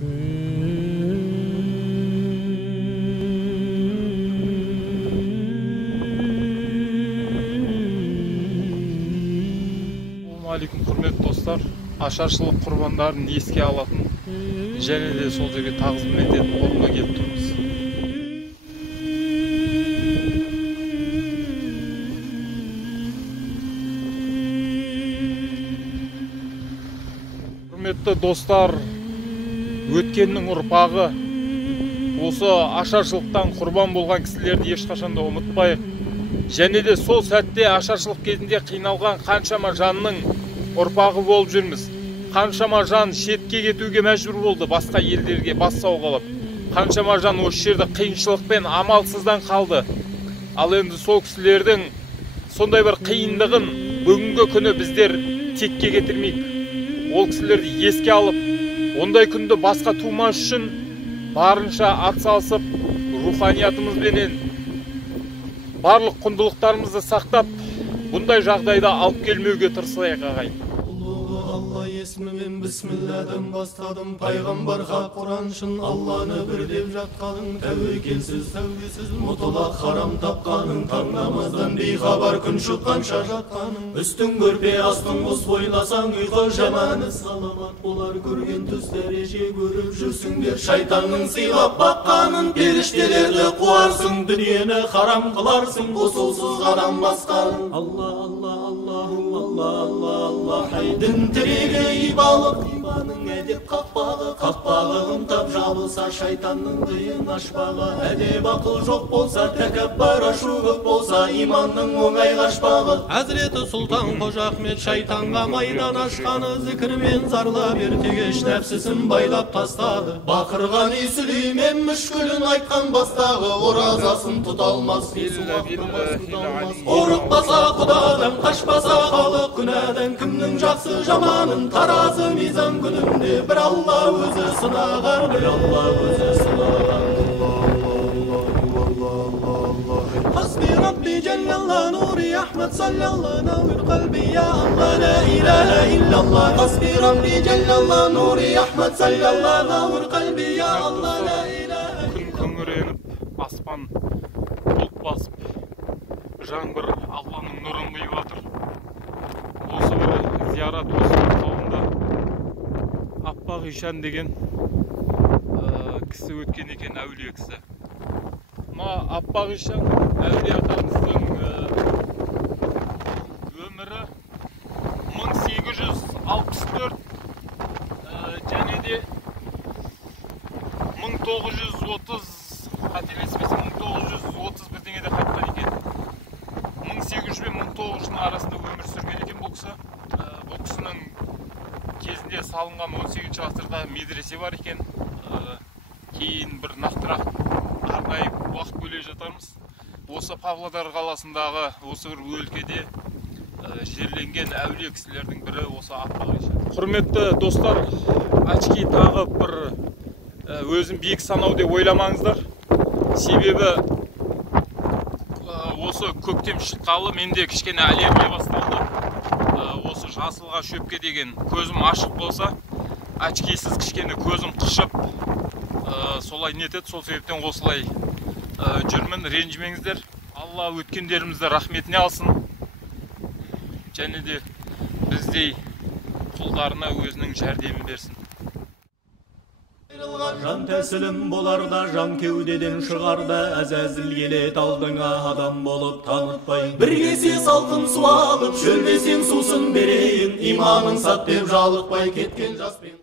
Алейкум, құрметті достар. Ашаршылық құрбандарын еске алатын және де сол жерге тағзым ететін орынға келіп тұрмыз. Құрметті достар, өткеннің ұрпағы осы ашаршылықтан құрбан болған кісілерді ешқашанда ұмытпайық. Және де сол сәтте ашаршылық кезінде қиналған қаншама жанның ұрпағы болып жүрміз. Қаншама жан шетке кетуге мәжбүр болды, басқа елдерге бас сауғалап. Қаншама жан осы жерде қиыншылықпен амалсыздан қалды. Ал енді сол кісілердің сондай бір қиындығын бүгінгі күні біздер текке кетірмейік. Ол кісілерді еске алып, ондай күнді басқа тумас үшін барынша атсалысып, руханиятымызбенен барлық құндылықтарымызды сақтап, бұндай жағдайда алып келмеуге тырысайық ағайын. Алла есмімен бісмілладан бастадым, пайғамбарға Құраншын Алланы бір деп жатқаның, тәуекелсіз тәубесіз мұтлақ харам тапқаның, таң намаздан бейхабар күн шыққанша жатқаның, үстің көрпе астың құс бойласаң ұйқы жаманы саламат болар, көрген түс дәреже көріп жүрсіңдер, шайтанның сыйлап баққанын, періштелерді қуарсың, дүниені харам қыларсың, қосылсыз ғанам басқаның. Алла, Алла, Аллаху, Алла, Алла, Алла, хайдың тірегі ибалық, иманың әдеп қақпағы, қақпағы ымтап жабылса, шайтанның дыйын ашпағы, әдеп ақыл жоқ болса, тәкәббар ашу көп болса, иманның оңай қашпағы. Әзіреті Сұлтан Қожа Ахмет шайтанға майдан ашқаны, зікірмен зарлап ертегеш нәпсісін байлап тастады. Бақырған Сүлеймен мүшкілін айтқан бастағы, оразасын тұталмас, орықпаса құдадан, қашпаса халық күнәдан, кімнің жақсы жаманын таразы мизан күнінде бір Алла өзі сынаған, бір Алла өзі сынаған. Hasbi Rabbi Cellallah Nuri Ahmet Sallallah Nawir qalbi ya Allah la ilaha illallah. Hasbi Rabbi Cellallah Nuri Ahmet Sallallah Nawir qalbi ya Allah la ilaha. Күн күңіреніп, аспан бұлт басып, жаңбыр Алланың нұрын құйып жатыр. Осы бір зиярат осы қауымда Аппақ Ишан деген кісі өткен екен, әулие кісі. Аппақ Ишан әулие атамыздың өмірі 1864 және де 1930, қателеспесем 1930 бірдеңеде қайтқан екен. 1800 бен 1900 арасында өмір сүрген екен бұл кісі. Бұл кісінің кезінде салынған 18 ғасырда медресе бар екен. Кейін бір нақтырақ арнайы уақыт бөле жатармыз. Осы Павлодар қаласындағы осы бір өлкеде жерленген әулие кісілердің бірі осы Аппақ Ишан. Құрметті достар, очки тағып бір өзін биік санау деп ойламаңыздар. Себебі осы көктем шыққалы менде кішкене аллергия басталды. Осы жасылға шөпке деген көзім ашық болса, очкисіз кішкене көзім қышып, солай нетеді. Сол себептен осылай жүрмін, ренжімеңіздер. Алла өткендерімізді рахметіне алсын. Және де біздей құлдарына өзінің жәрдемін берсін. Жан тәсілім боларда, жан кеудеден шығарда, әзәзіл келет алдыңа адам болып танытпайын. Bir кесе салқын су алып, шөлмесең сусын берейін, иманың сат деп жалықпай кеткен жаспен.